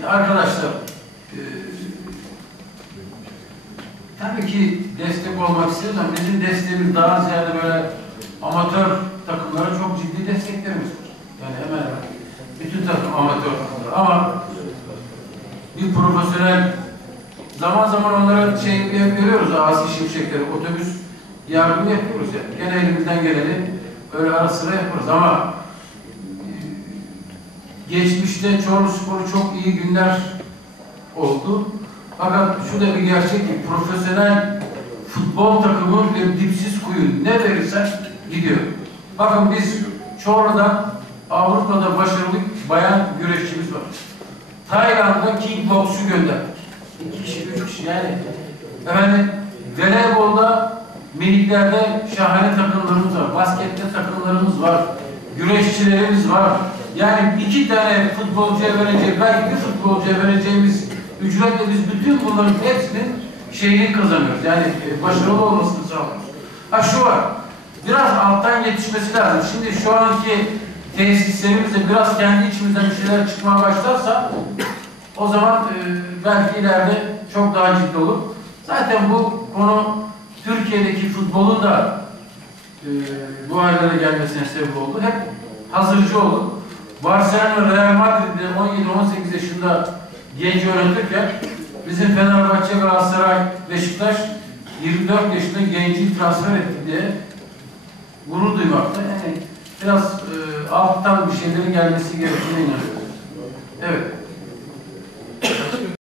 Şimdi arkadaşlar e, tabii ki destek olmak istiyoruz ama bizim desteğimiz daha ziyade böyle amatör takımlara çok ciddi desteklerimiz var. Yani hemen bütün takım amatör takımlar ama bir profesyonel zaman zaman onlara şey görüyoruz asi şimşekleri otobüs yardımı yapıyoruz yani. Gene elimizden geleni öyle ara sıra yaparız ama geçmişte Çorlu Spor'u çok iyi günler oldu. Fakat şu da bir gerçek ki profesyonel futbol takımı bir dipsiz kuyu ne verirsen gidiyor. Bakın biz Çorlu'dan Avrupa'da başarılı bayan güreşçimiz var. Tayland'a kickboksçu gönderdik. İki kişi, üç kişi yani. Efendim, voleybolda miniklerde şahane takımlarımız var. Baskette takımlarımız var. Güreşçilerimiz var. Yani iki tane futbolcuya vereceği, belki bir futbolcuya vereceğimiz ücretle biz bütün bunların hepsinin şeyini kazanıyoruz. Yani e, başarılı olmasını sağlıyoruz. Ha şu var, biraz alttan yetişmesi lazım. Şimdi şu anki tesislerimizde biraz kendi içimizden bir şeyler çıkmaya başlarsa o zaman e, belki ileride çok daha ciddi olur. Zaten bu konu Türkiye'deki futbolun da e, bu hallere gelmesine sebep oldu. Hep hazırcı oldu. Barcelona, Real Madrid'de 17-18 yaşında genç yönetirken bizim Fenerbahçe, Galatasaray, Beşiktaş 24 yaşında genci transfer etti diye gurur duymakta. Yani biraz e, alttan bir şeylerin gelmesi gerektiğine inanıyorum.